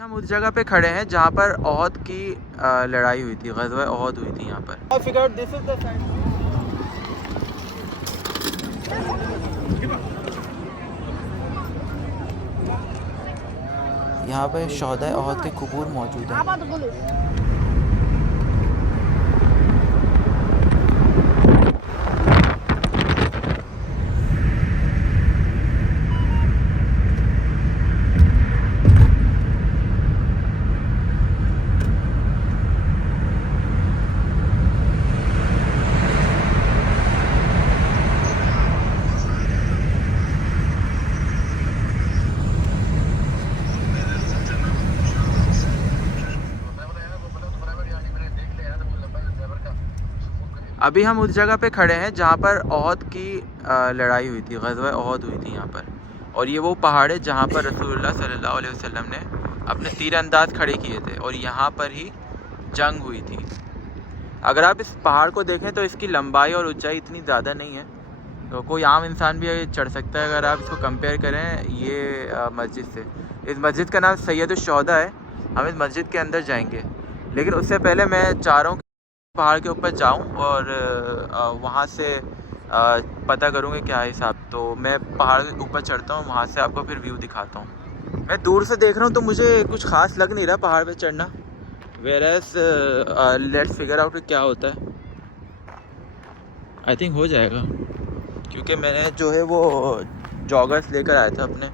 हम उस जगह पे खड़े हैं जहाँ पर ओहद की लड़ाई हुई थी, ग़ज़वा ओहद हुई थी यहाँ पर। यहाँ पर शहदाए ओहद के क़ुबूर मौजूद हैं। अभी हम उस जगह पे खड़े हैं जहाँ पर ओहद की लड़ाई हुई थी, ग़ज़वा ओहद हुई थी यहाँ पर। और ये वो पहाड़ है जहाँ पर रसूलुल्लाह सल्लल्लाहु अलैहि वसल्लम ने अपने तीर अंदाज खड़े किए थे और यहाँ पर ही जंग हुई थी। अगर आप इस पहाड़ को देखें तो इसकी लंबाई और ऊंचाई इतनी ज़्यादा नहीं है, तो कोई आम इंसान भी चढ़ सकता है अगर आप इसको कंपेयर करें ये मस्जिद से। इस मस्जिद का नाम सैयदुश्शुहदा है। हम इस मस्जिद के अंदर जाएंगे, लेकिन उससे पहले मैं चाह रहा हूँ पहाड़ के ऊपर जाऊं और वहाँ से पता करूँगा क्या हिसाब। तो मैं पहाड़ के ऊपर चढ़ता हूँ, वहाँ से आपको फिर व्यू दिखाता हूँ। मैं दूर से देख रहा हूँ तो मुझे कुछ खास लग नहीं रहा पहाड़ पे चढ़ना। वेयरएस लेट्स फिगर आउट क्या होता है। आई थिंक हो जाएगा, क्योंकि मैंने जो है वो जॉगर्स लेकर आया था अपने,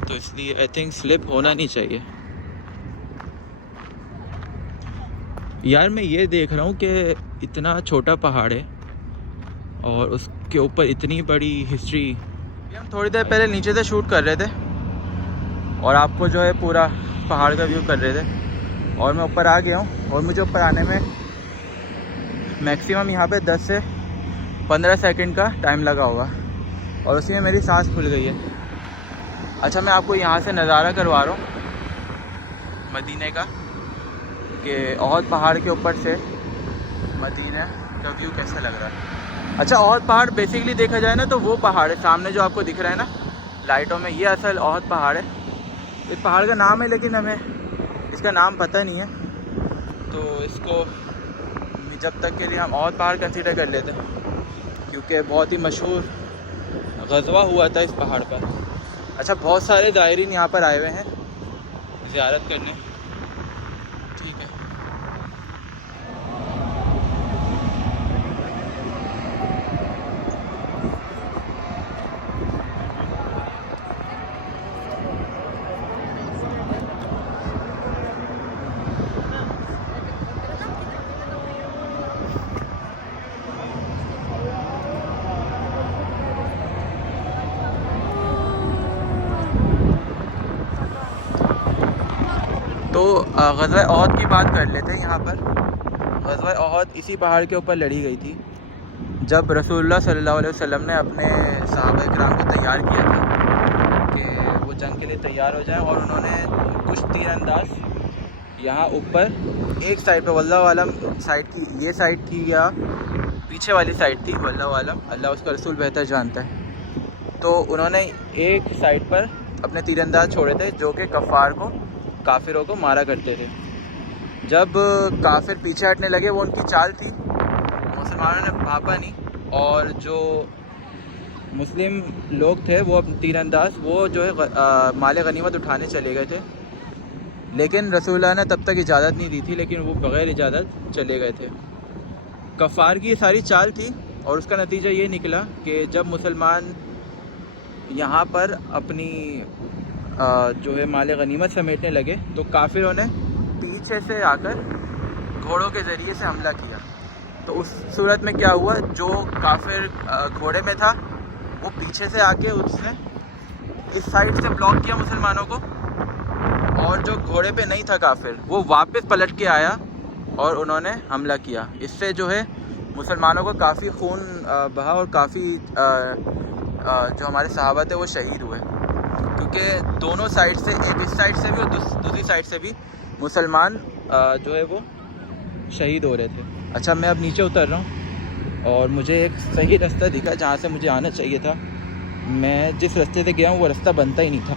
तो इसलिए आई थिंक स्लिप होना नहीं चाहिए। यार मैं ये देख रहा हूँ कि इतना छोटा पहाड़ है और उसके ऊपर इतनी बड़ी हिस्ट्री। हम थोड़ी देर पहले नीचे से शूट कर रहे थे और आपको जो है पूरा पहाड़ का व्यू कर रहे थे, और मैं ऊपर आ गया हूँ और मुझे ऊपर आने में मैक्सिमम यहाँ पे 10 से 15 सेकंड का टाइम लगा होगा और उसी में मेरी सांस खुल गई है। अच्छा, मैं आपको यहाँ से नज़ारा करवा रहा हूँ मदीने का कि ओहद पहाड़ के ऊपर से मदीना का व्यू कैसा लग रहा है। अच्छा, ओहद पहाड़ बेसिकली देखा जाए ना तो वो पहाड़ है सामने जो आपको दिख रहा है ना लाइटों में, ये असल ओहद पहाड़ है। इस पहाड़ का नाम है लेकिन हमें इसका नाम पता नहीं है, तो इसको जब तक के लिए हम ओहद पहाड़ कंसीडर कर लेते हैं, क्योंकि बहुत ही मशहूर ग़ज़वा हुआ था इस पहाड़ पर। अच्छा, बहुत सारे ज़ायरीन यहाँ पर आए हुए हैं ज़ियारत करने। ठीक है, तो ग़ज़वा ओहद की बात कर लेते हैं। यहाँ पर ग़ज़वा ओहद इसी पहाड़ के ऊपर लड़ी गई थी जब रसूलुल्लाह सल्लल्लाहु अलैहि वसल्लम ने अपने सहाबा किराम को तैयार किया था कि वो जंग के लिए तैयार हो जाएं, और उन्होंने कुछ तीर अंदाज यहाँ ऊपर एक साइड पे वल्लाहु आलम साइड की, ये साइड थी या पीछे वाली साइड थी, वल्लाहु आलम, अल्लाह उसका रसूल बेहतर जानता है। तो उन्होंने एक साइड पर अपने तीर अंदाज छोड़े थे जो कि कफ़ार को, काफिरों को मारा करते थे। जब काफिर पीछे हटने लगे, वो उनकी चाल थी, मुसलमानों ने भापा नहीं, और जो मुस्लिम लोग थे वो तीर अंदाज वो जो है माल गनीमत उठाने चले गए थे, लेकिन रसूलुल्लाह ने तब तक इजाज़त नहीं दी थी, लेकिन वो बग़ैर इजाज़त चले गए थे। कफ़ार की ये सारी चाल थी और उसका नतीजा ये निकला कि जब मुसलमान यहाँ पर अपनी जो है माल गनीमत समेटने लगे तो काफिरों ने पीछे से आकर घोड़ों के ज़रिए से हमला किया। तो उस सूरत में क्या हुआ, जो काफिर घोड़े में था वो पीछे से आके उसने इस साइड से ब्लॉक किया मुसलमानों को, और जो घोड़े पे नहीं था काफिर वो वापस पलट के आया और उन्होंने हमला किया। इससे जो है मुसलमानों को काफ़ी खून बहा और काफ़ी जो हमारे सहाबा थे वो शहीद हुए, क्योंकि दोनों साइड से, एक इस साइड से भी और दूसरी साइड से भी मुसलमान जो है वो शहीद हो रहे थे। अच्छा, मैं अब नीचे उतर रहा हूँ और मुझे एक सही रास्ता दिखा जहाँ से मुझे आना चाहिए था। मैं जिस रास्ते से गया हूँ वो रास्ता बनता ही नहीं था।